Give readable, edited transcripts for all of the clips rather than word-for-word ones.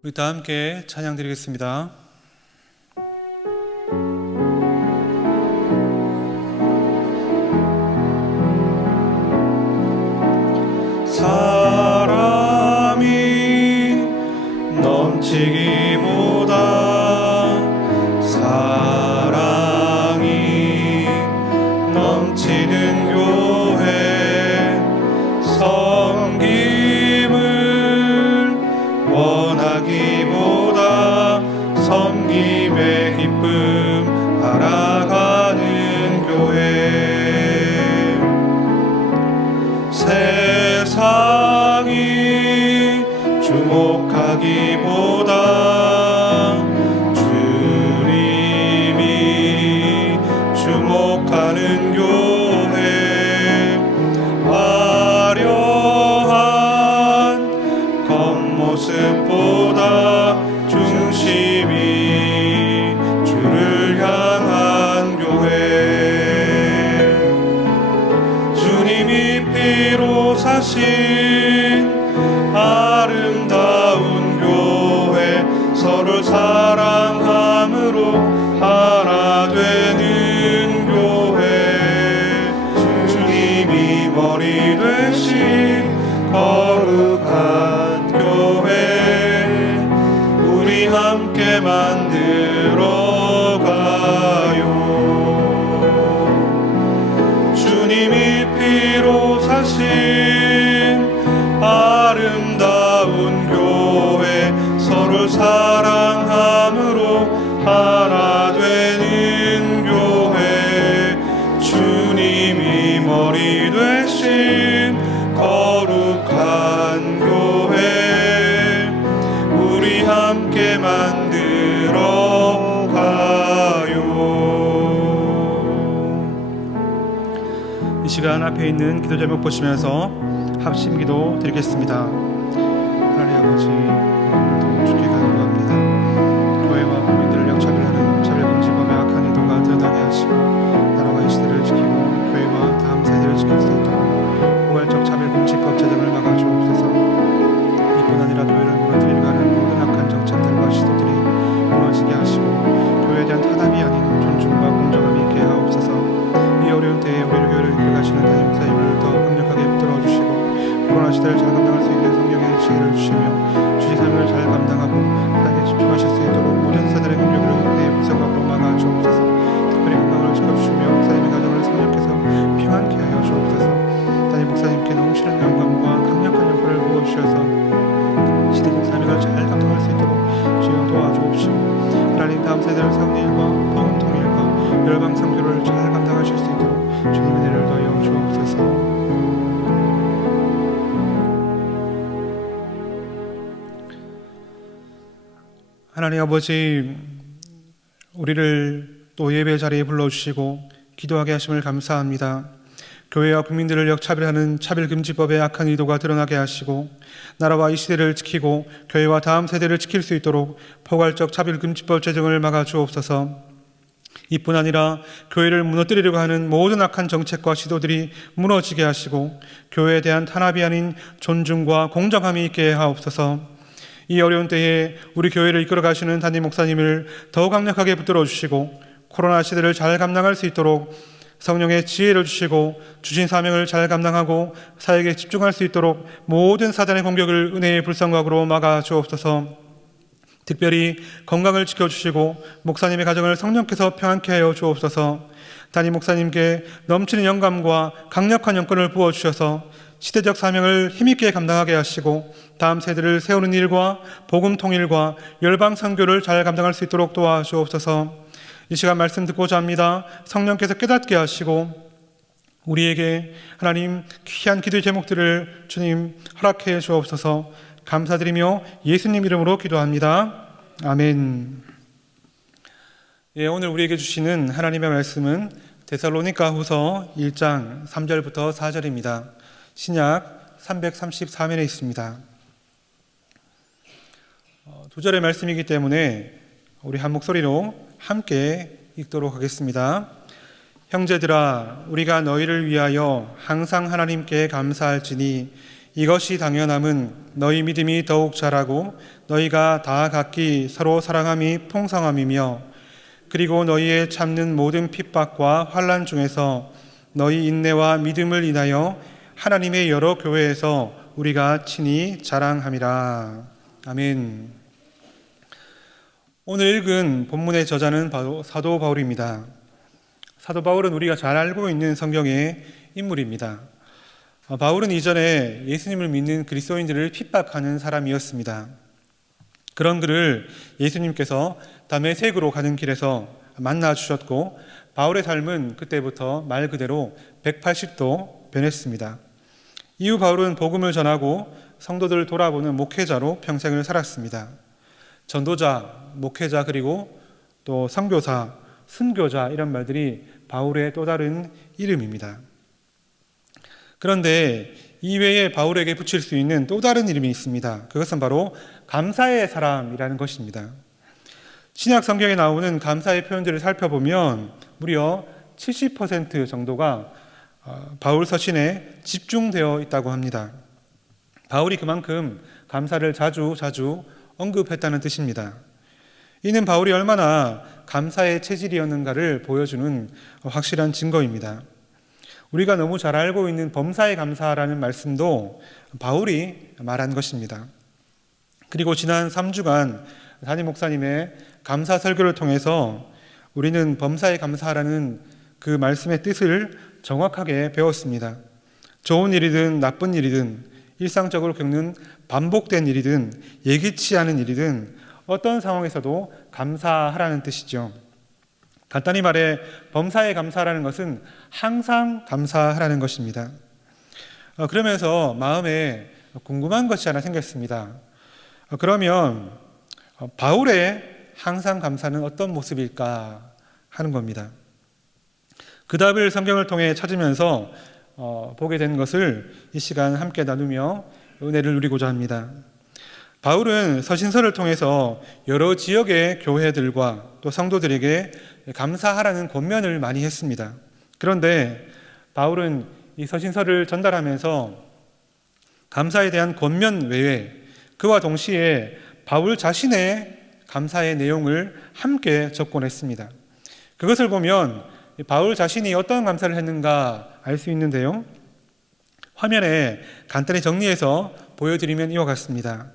우리 다 함께 찬양 드리겠습니다. 사람이 넘치기보다 사랑이 넘치는 교회, 섬김을 원하기보다 섬김의 기쁨 알아가는 교회. 세상이 주목하기보다 주님이 주목하는 교회, 화려한 겉모습보다 중심이 주를 향한 교회. 주님이 피로 사신 아름다운 교회, 서로 사랑함으로 하나 되는 교회. 주님이 머리 되신 거룩한 교회, 우리 함께 만들어 가요. 주님이 피로 사신 아름다운 교회, 서로 사랑함으로 하나 되는 교회. 주님이 머리 되신 거룩한 교회, 우리 함께 만들어 가요. 이 시간 앞에 있는 기도 제목 보시면서 합심 기도 드리겠습니다. 하나님 아버지, 또 주께 간구합니다. 교회와 국민들을 역차별하는 차별금지법의 악한 의도가 드러나게 하시고, 나라와 이 시대를 지키고 교회와 다음 세대를 지킬 수 있도록 포괄적 차별금지법 제정을 막아주옵소서. 이뿐 아니라 교회를 무너뜨리려 하는 모든 악한 정책들과 시도들이 무너지게 하시고, 교회에 대한 탄압이 아닌 존중과 공정함이 있게 하옵소서. 이 어려운 때에 우리를 교회를 이끌어가시는 담임 목사님을 더 강력하게 붙들어 주시고, 코로나 시대를 잘 감당할 수 있는 성령의 지혜를 주시며 주지 삶을 잘 감당하고 사역에 집중하실 수 있도록 모든 사들의 공격을 은혜의 불쌍함으로 막아 주옵소서. 특별히 건강을 지켜주시며 목사님의 가정을 성령께서 평안케 하여 주옵소서. 담임 목사님께 넘치는 영광과 강력한 영광을 부어주셔서 시대적 사명을 잘 감당할 수 있도록 주여 도와주옵시고, 하나님 다음 세대를 세우는 일과 복음 통일과 열방 선교를 잘 감당하실 수 있도록 주님의 은혜를 더하여 주옵소서. 하나님 아버지, 우리를 또 예배 자리에 불러주시고 기도하게 하심을 감사합니다. 교회와 국민들을 역차별하는 차별금지법의 악한 의도가 드러나게 하시고, 나라와 이 시대를 지키고 교회와 다음 세대를 지킬 수 있도록 포괄적 차별금지법 제정을 막아주옵소서. 이뿐 아니라 교회를 무너뜨리려고 하는 모든 악한 정책과 시도들이 무너지게 하시고, 교회에 대한 탄압이 아닌 존중과 공정함이 있게 하옵소서. 이 어려운 때에 우리 교회를 이끌어 가시는 담임 목사님을 더욱 강력하게 붙들어 주시고, 코로나 시대를 잘 감당할 수 있도록 성령의 지혜를 주시고 주신 사명을 잘 감당하고 사역에 집중할 수 있도록 모든 사단의 공격을 은혜의 불쌍각으로 막아 주옵소서. 특별히 건강을 지켜주시고 목사님의 가정을 성령께서 평안케 하여 주옵소서. 담임 목사님께 넘치는 영감과 강력한 영권을 부어주셔서 시대적 사명을 힘있게 감당하게 하시고, 다음 세대를 세우는 일과 복음 통일과 열방 선교를 잘 감당할 수 있도록 도와주옵소서. 이 시간 말씀 듣고자 합니다. 성령께서 깨닫게 하시고 우리에게 하나님 귀한 기도의 제목들을 주님 허락해 주옵소서. 감사드리며 예수님 이름으로 기도합니다. 아멘. 오늘 우리에게 주시는 하나님의 말씀은 데살로니가 후서 1장 3절부터 4절입니다. 신약 334면에 있습니다. 두 절의 말씀이기 때문에 우리 한 목소리로 함께 읽도록 하겠습니다. 형제들아, 우리가 너희를 위하여 항상 하나님께 감사할지니 이것이 당연함은 너희 믿음이 더욱 자라고 너희가 다 각기 서로 사랑함이 풍성함이며 그리고 너희의 참는 모든 핍박과 환난 중에서 너희 인내와 믿음을 인하여 하나님의 여러 교회에서 우리가 친히 자랑함이라. 아멘. 오늘 읽은 본문의 저자는 바로 사도 바울입니다. 사도 바울은 우리가 잘 알고 있는 성경의 인물입니다. 바울은 이전에 예수님을 믿는 그리스도인들을 핍박하는 사람이었습니다. 그런 그를 예수님께서 다메섹으로 가는 길에서 만나 주셨고 바울의 삶은 그때부터 말 그대로 180도 변했습니다. 이후 바울은 복음을 전하고 성도들을 돌아보는 목회자로 평생을 살았습니다. 전도자, 목회자, 그리고 또 선교사, 순교자 이런 말들이 바울의 또 다른 이름입니다. 그런데 이외에 바울에게 붙일 수 있는 또 다른 이름이 있습니다. 그것은 바로 감사의 사람이라는 것입니다. 신약 성경에 나오는 감사의 표현들을 살펴보면 무려 70% 정도가 바울 서신에 집중되어 있다고 합니다. 바울이 그만큼 감사를 자주 언급했다는 뜻입니다. 이는 바울이 얼마나 감사의 체질이었는가를 보여주는 확실한 증거입니다. 우리가 너무 잘 알고 있는 범사에 감사라는 말씀도 바울이 말한 것입니다. 그리고 지난 3주간 담임 목사님의 감사 설교를 통해서 우리는 범사에 감사라는 그 말씀의 뜻을 정확하게 배웠습니다. 좋은 일이든 나쁜 일이든 일상적으로 겪는 반복된 일이든 예기치 않은 일이든 어떤 상황에서도 감사하라는 뜻이죠. 간단히 말해 범사에 감사라는 것은 항상 감사하라는 것입니다. 그러면서 마음에 궁금한 것이 하나 생겼습니다. 그러면 바울의 항상 감사는 어떤 모습일까 하는 겁니다. 그 답을 성경을 통해 찾으면서 보게 된 것을 이 시간 함께 나누며 은혜를 누리고자 합니다. 바울은 서신서를 통해서 여러 지역의 교회들과 또 성도들에게 감사하라는 권면을 많이 했습니다. 그런데 바울은 이 서신서를 전달하면서 감사에 대한 권면 외에 그와 동시에 바울 자신의 감사의 내용을 함께 적곤했습니다. 그것을 보면 바울 자신이 어떤 감사를 했는가 알 수 있는데요. 화면에 간단히 정리해서 보여드리면 이와 같습니다.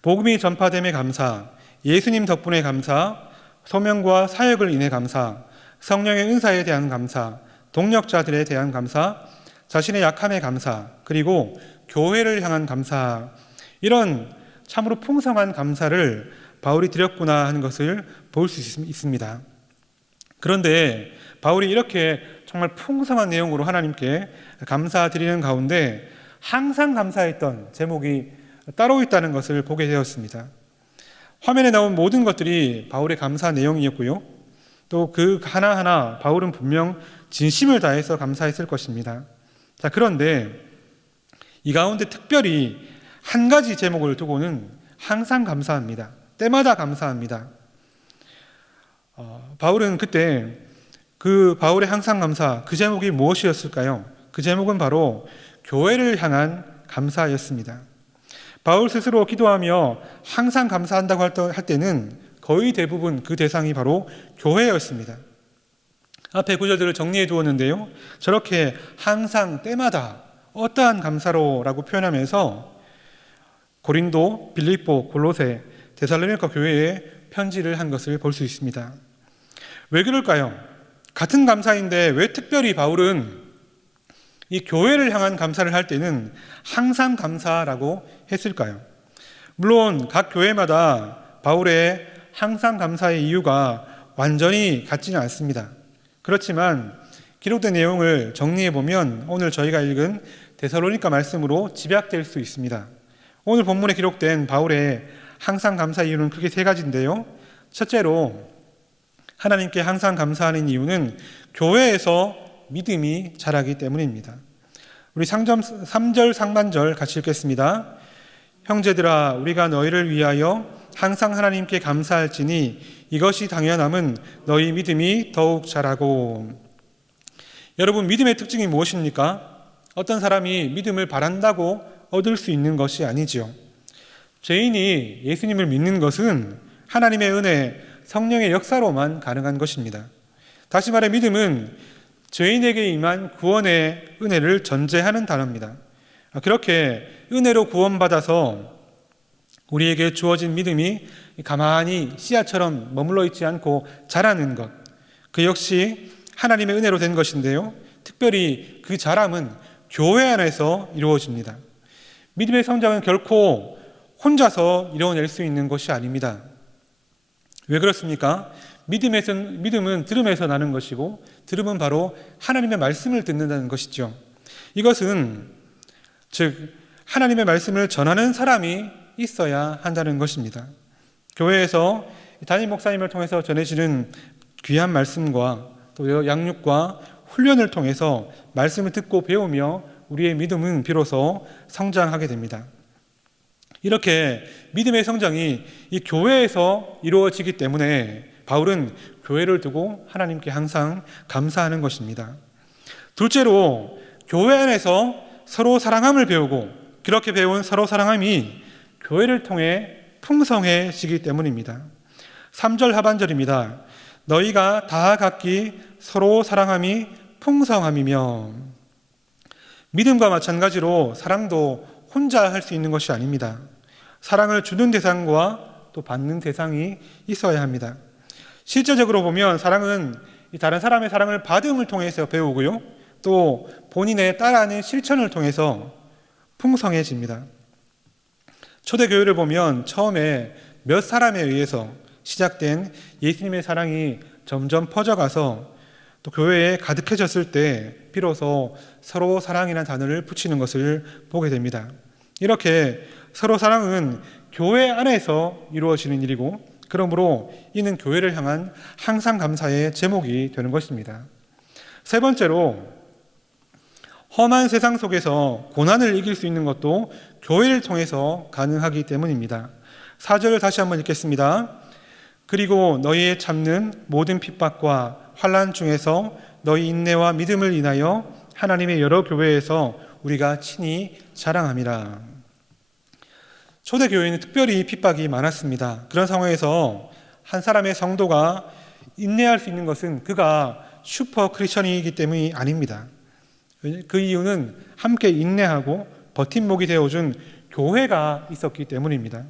복음이 전파됨에 감사, 예수님 덕분에 감사, 소명과 사역을 인해 감사, 성령의 은사에 대한 감사, 동력자들에 대한 감사, 자신의 약함에 감사, 그리고 교회를 향한 감사, 이런 참으로 풍성한 감사를 바울이 드렸구나 하는 것을 볼 수 있습니다. 그런데 바울이 이렇게 정말 풍성한 내용으로 하나님께 감사드리는 가운데 항상 감사했던 제목이 따로 있다는 것을 보게 되었습니다. 화면에 나온 모든 것들이 바울의 감사 내용이었고요. 또 그 하나하나 바울은 분명 진심을 다해서 감사했을 것입니다. 자, 그런데 이 가운데 특별히 한 가지 제목을 두고는 항상 감사합니다. 때마다 감사합니다. 바울은 그때 그 바울의 항상 감사, 그 제목이 무엇이었을까요? 그 제목은 바로 교회를 향한 감사였습니다. 바울 스스로 기도하며 항상 감사한다고 할 때는 거의 대부분 그 대상이 바로 교회였습니다. 앞에 구절들을 정리해 두었는데요. 저렇게 항상 때마다 어떠한 감사로라고 표현하면서 고린도, 빌립보, 골로새, 데살로니가 교회에 편지를 한 것을 볼 수 있습니다. 왜 그럴까요? 같은 감사인데 왜 특별히 바울은 이 교회를 향한 감사를 할 때는 항상 감사라고 했을까요? 물론 각 교회마다 바울의 항상 감사의 이유가 완전히 같지는 않습니다. 그렇지만 기록된 내용을 정리해 보면 오늘 저희가 읽은 데살로니가 말씀으로 집약될 수 있습니다. 오늘 본문에 기록된 바울의 항상 감사 이유는 크게 세 가지인데요. 첫째로 하나님께 항상 감사하는 이유는 교회에서 믿음이 자라기 때문입니다. 우리 3절 상반절 같이 읽겠습니다. 형제들아 우리가 너희를 위하여 항상 하나님께 감사할지니 이것이 당연함은 너희 믿음이 더욱 자라고. 여러분, 믿음의 특징이 무엇입니까? 어떤 사람이 믿음을 바란다고 얻을 수 있는 것이 아니지요. 죄인이 예수님을 믿는 것은 하나님의 은혜, 성령의 역사로만 가능한 것입니다. 다시 말해 믿음은 죄인에게 임한 구원의 은혜를 전제하는 단어입니다. 그렇게 은혜로 구원받아서 우리에게 주어진 믿음이 가만히 씨앗처럼 머물러 있지 않고 자라는 것, 그 역시 하나님의 은혜로 된 것인데요. 특별히 그 자람은 교회 안에서 이루어집니다. 믿음의 성장은 결코 혼자서 이루어낼 수 있는 것이 아닙니다. 왜 그렇습니까? 믿음은 들음에서 나는 것이고 들음은 바로 하나님의 말씀을 듣는다는 것이죠. 이것은 즉 하나님의 말씀을 전하는 사람이 있어야 한다는 것입니다. 교회에서 담임 목사님을 통해서 전해지는 귀한 말씀과 또 양육과 훈련을 통해서 말씀을 듣고 배우며 우리의 믿음은 비로소 성장하게 됩니다. 이렇게 믿음의 성장이 이 교회에서 이루어지기 때문에 바울은 교회를 두고 하나님께 항상 감사하는 것입니다. 둘째로 교회 안에서 서로 사랑함을 배우고 그렇게 배운 서로 사랑함이 교회를 통해 풍성해지기 때문입니다. 3절 하반절입니다. 너희가 다 각기 서로 사랑함이 풍성함이며, 믿음과 마찬가지로 사랑도 혼자 할 수 있는 것이 아닙니다. 사랑을 주는 대상과 또 받는 대상이 있어야 합니다. 실제적으로 보면 사랑은 다른 사람의 사랑을 받음을 통해서 배우고요, 또 본인의 따라하는 실천을 통해서 풍성해집니다. 초대교회를 보면 처음에 몇 사람에 의해서 시작된 예수님의 사랑이 점점 퍼져가서 또 교회에 가득해졌을 때 비로소 서로 사랑이라는 단어를 붙이는 것을 보게 됩니다. 이렇게 서로 사랑은 교회 안에서 이루어지는 일이고, 그러므로 이는 교회를 향한 항상 감사의 제목이 되는 것입니다. 세 번째로, 험한 세상 속에서 고난을 이길 수 있는 것도 교회를 통해서 가능하기 때문입니다. 4절을 다시 한번 읽겠습니다. 그리고 너희의 참는 모든 핍박과 환난 중에서 너희 인내와 믿음을 인하여 하나님의 여러 교회에서 우리가 친히 자랑함이라. 초대교회는 특별히 핍박이 많았습니다. 그런 상황에서 한 사람의 성도가 인내할 수 있는 것은 그가 슈퍼 크리스천이기 때문이 아닙니다. 그 이유는 함께 인내하고 버팀목이 되어준 교회가 있었기 때문입니다.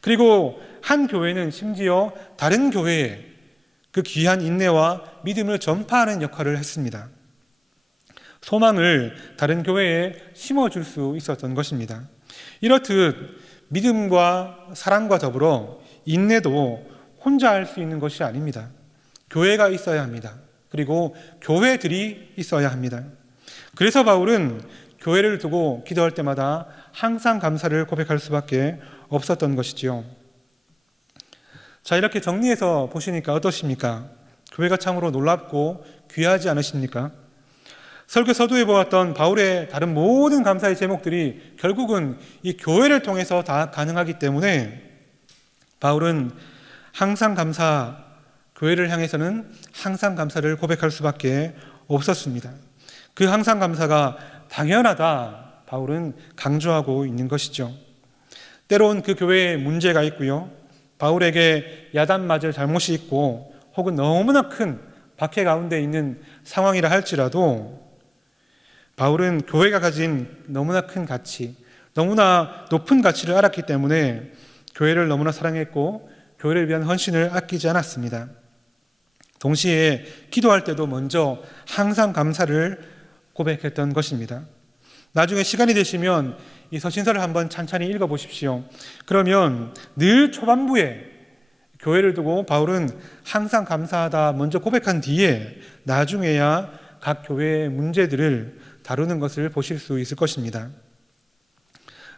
그리고 한 교회는 심지어 다른 교회에 그 귀한 인내와 믿음을 전파하는 역할을 했습니다. 소망을 다른 교회에 심어줄 수 있었던 것입니다. 이렇듯 믿음과 사랑과 더불어 인내도 혼자 할 수 있는 것이 아닙니다. 교회가 있어야 합니다. 그리고 교회들이 있어야 합니다. 그래서 바울은 교회를 두고 기도할 때마다 항상 감사를 고백할 수밖에 없었던 것이지요. 자, 이렇게 정리해서 보시니까 어떠십니까? 교회가 참으로 놀랍고 귀하지 않으십니까? 설교 서두에 보았던 바울의 다른 모든 감사의 제목들이 결국은 이 교회를 통해서 다 가능하기 때문에 바울은 항상 감사, 교회를 향해서는 항상 감사를 고백할 수밖에 없었습니다. 그 항상 감사가 당연하다, 바울은 강조하고 있는 것이죠. 때론 그 교회에 문제가 있고요, 바울에게 야단맞을 잘못이 있고 혹은 너무나 큰 박해 가운데 있는 상황이라 할지라도 바울은 교회가 가진 너무나 큰 가치, 너무나 높은 가치를 알았기 때문에 교회를 너무나 사랑했고 교회를 위한 헌신을 아끼지 않았습니다. 동시에 기도할 때도 먼저 항상 감사를 고백했던 것입니다. 나중에 시간이 되시면 이 서신서를 한번 찬찬히 읽어보십시오. 그러면 늘 초반부에 교회를 두고 바울은 항상 감사하다 먼저 고백한 뒤에 나중에야 각 교회의 문제들을 다루는 것을 보실 수 있을 것입니다.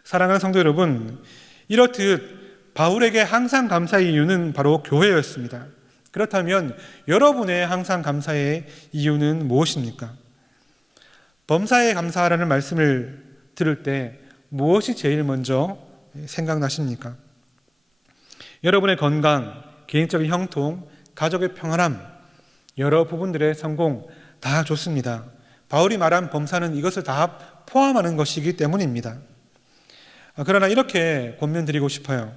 사랑하는 성도 여러분, 이렇듯 바울에게 항상 감사의 이유는 바로 교회였습니다. 그렇다면 여러분의 항상 감사의 이유는 무엇입니까? 범사에 감사하라는 말씀을 들을 때 무엇이 제일 먼저 생각나십니까? 여러분의 건강, 개인적인 형통, 가족의 평안함, 여러 부분들의 성공 다 좋습니다. 바울이 말한 범사는 이것을 다 포함하는 것이기 때문입니다. 그러나 이렇게 권면드리고 싶어요.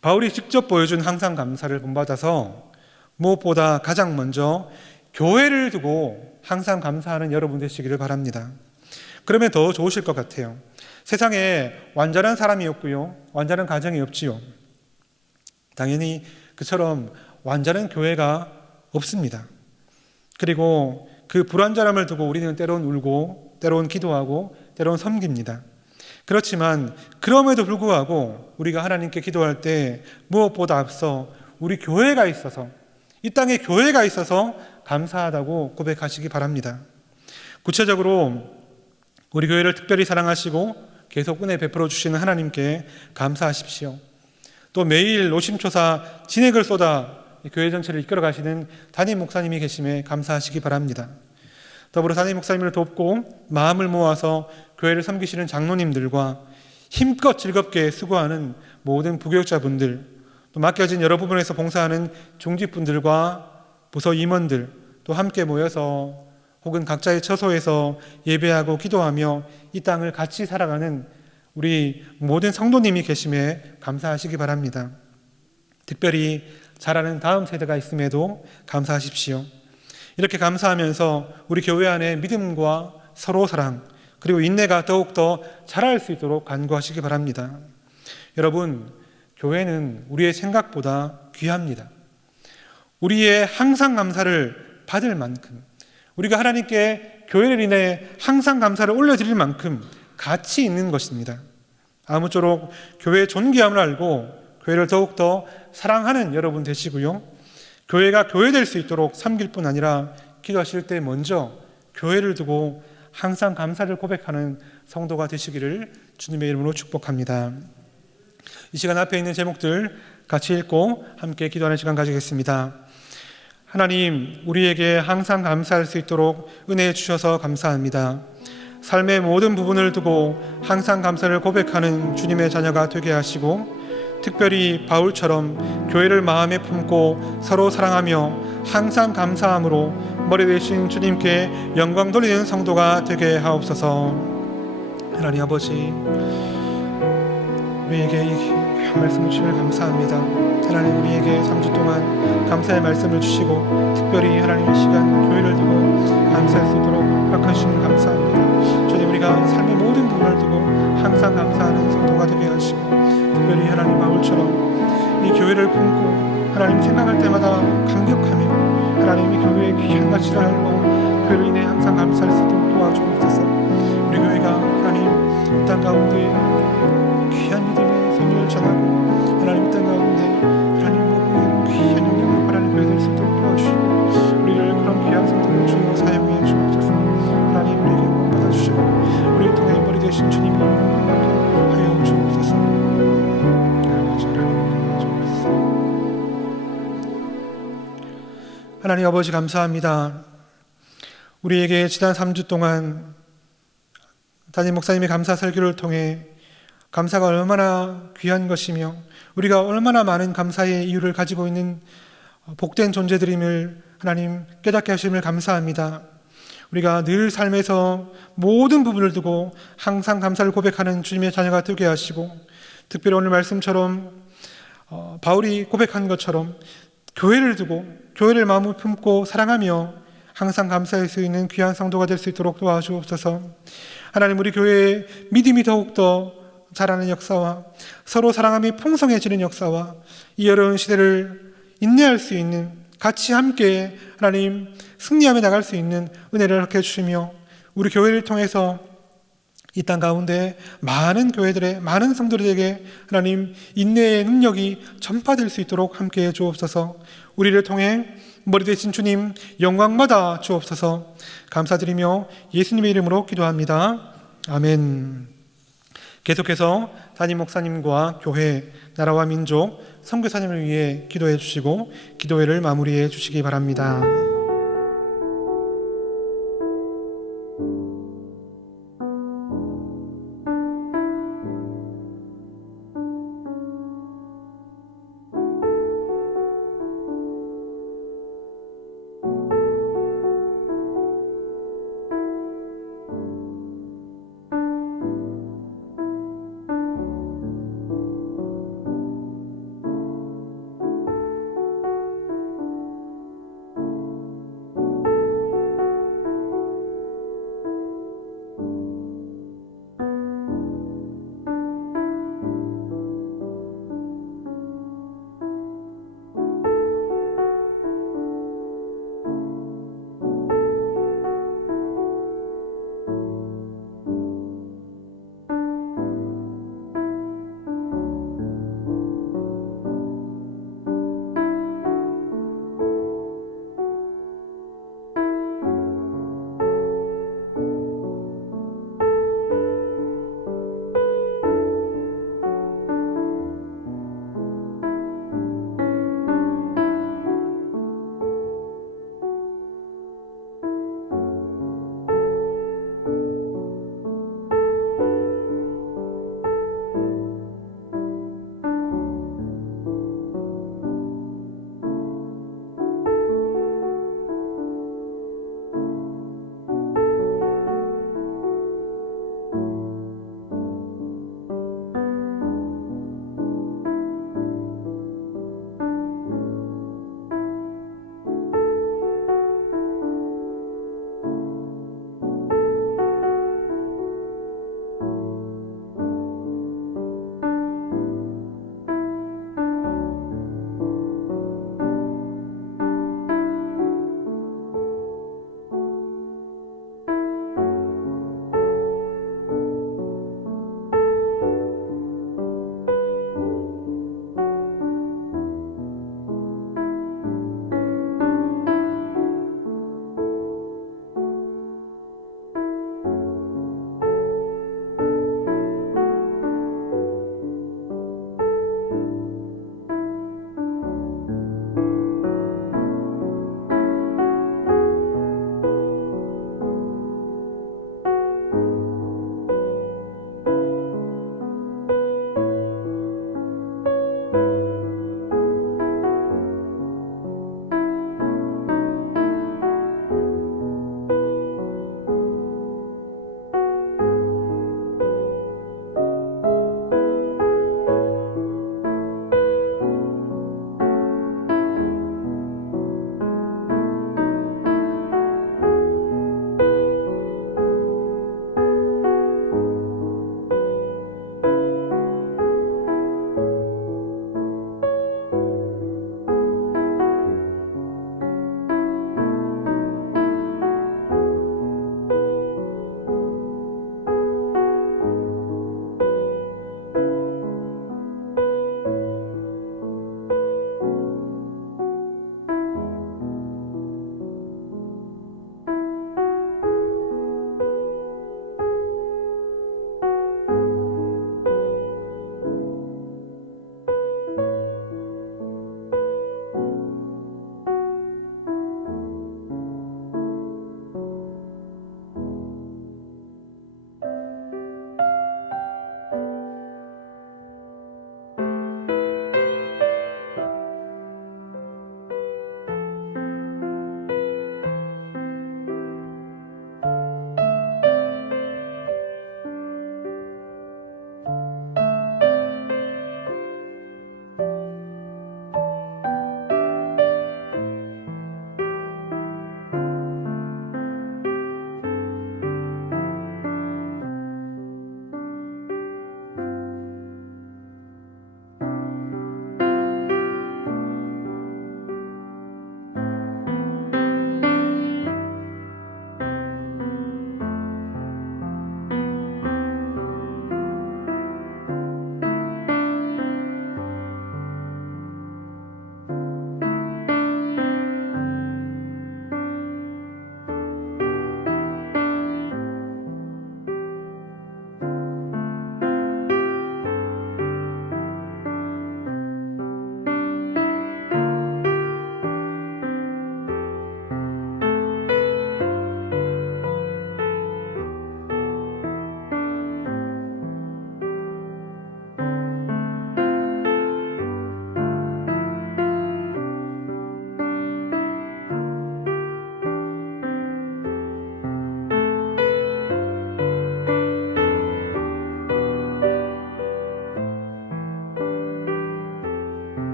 바울이 직접 보여준 항상 감사를 본받아서 무엇보다 가장 먼저 교회를 두고 항상 감사하는 여러분 되시기를 바랍니다. 그러면 더 좋으실 것 같아요. 세상에 완전한 사람이 없고요, 완전한 가정이 없지요. 당연히 그처럼 완전한 교회가 없습니다. 그리고 그 불완전함을 두고 우리는 때론 울고, 때론 기도하고, 때론 섬깁니다. 그렇지만 그럼에도 불구하고 우리가 하나님께 기도할 때 무엇보다 앞서 우리 교회가 있어서, 이 땅에 교회가 있어서 감사하다고 고백하시기 바랍니다. 구체적으로 우리 교회를 특별히 사랑하시고 계속 은혜 베풀어 주시는 하나님께 감사하십시오. 또 매일 노심초사 진액을 쏟아 교회 전체를 이끌어 가시는 담임 목사님이 계심에 감사하시기 바랍니다. 더불어 담임 목사님을 돕고 마음을 모아서 교회를 섬기시는 장로님들과 힘껏 즐겁게 수고하는 모든 부교육자분들, 또 맡겨진 여러 부분에서 봉사하는 중직분들과 부서 임원들, 또 함께 모여서 혹은 각자의 처소에서 예배하고 기도하며 이 땅을 같이 살아가는 우리 모든 성도님이 계심에 감사하시기 바랍니다. 특별히 자라는 다음 세대가 있음에도 감사하십시오. 이렇게 감사하면서 우리 교회 안에 믿음과 서로 사랑, 그리고 인내가 더욱더 자랄 수 있도록 간구하시기 바랍니다. 여러분, 교회는 우리의 생각보다 귀합니다. 우리의 항상 감사를 받을 만큼, 우리가 하나님께 교회를 인해 항상 감사를 올려드릴 만큼 가치 있는 것입니다. 아무쪼록 교회의 존귀함을 알고 교회를 더욱더 사랑하는 여러분 되시고요, 교회가 교회될 수 있도록 섬길 뿐 아니라 기도하실 때 먼저 교회를 두고 항상 감사를 고백하는 성도가 되시기를 주님의 이름으로 축복합니다. 이 시간 앞에 있는 제목들 같이 읽고 함께 기도하는 시간 가지겠습니다. 하나님, 우리에게 항상 감사할 수 있도록 은혜 주셔서 감사합니다. 삶의 모든 부분을 두고 항상 감사를 고백하는 주님의 자녀가 되게 하시고, 특별히 바울처럼 교회를 마음에 품고 서로 사랑하며 항상 감사함으로 머리 되신 주님께 영광 돌리는 성도가 되게 하옵소서. 하나님 아버지, 우리에게 이 말씀을 주시면 감사합니다. 하나님, 우리에게 3주 동안 감사의 말씀을 주시고 특별히 하나님 이 시간 교회를 두고 감사할 수 있도록 허락하시면 감사합니다. 주님, 우리가 삶의 모든 부분을 두고 항상 감사하는 성도가 되게 하시고, 특별히 하나님 바울처럼 이 교회를 품고 하나님 생각할 때마다 감격하며 하나님이 교회의 귀한 가치를 알고 교회를 인해 항상 감사할 수 있도록 도와주옵소서. 우리 교회가 하나님 이 땅 가운데 귀한 믿음의 소문을 전하고 하나님 이 땅 가운데 하나님 모든 귀한 영광을 바라는 교회 될 수 있도록 도와주시고, 우리를 그런 귀한 성도를 주여 사용해 주옵소서. 하나님, 우리에게 복 받아주시고 우리를 통해 머리 되신 주님이 영광받게 하여 주옵소서. 하나님 아버지, 감사합니다. 우리에게 지난 3주 동안 담임 목사님의 감사 설교를 통해 감사가 얼마나 귀한 것이며 우리가 얼마나 많은 감사의 이유를 가지고 있는 복된 존재들임을 하나님 깨닫게 하심을 감사합니다. 우리가 늘 삶에서 모든 부분을 두고 항상 감사를 고백하는 주님의 자녀가 되게 하시고, 특별히 오늘 말씀처럼 바울이 고백한 것처럼 교회를 두고 교회를 마음을 품고 사랑하며 항상 감사할 수 있는 귀한 성도가 될 수 있도록 도와주옵소서. 하나님, 우리 교회의 믿음이 더욱더 자라는 역사와 서로 사랑함이 풍성해지는 역사와 이 어려운 시대를 인내할 수 있는, 같이 함께 하나님 승리하며 나갈 수 있는 은혜를 허락해 주시며, 우리 교회를 통해서 이 땅 가운데 많은 교회들의 많은 성도들에게 하나님 인내의 능력이 전파될 수 있도록 함께해 주옵소서. 우리를 통해 머리 되신 주님 영광받아 주옵소서. 감사드리며 예수님의 이름으로 기도합니다. 아멘. 계속해서 담임 목사님과 교회, 나라와 민족, 선교사님을 위해 기도해 주시고 기도회를 마무리해 주시기 바랍니다.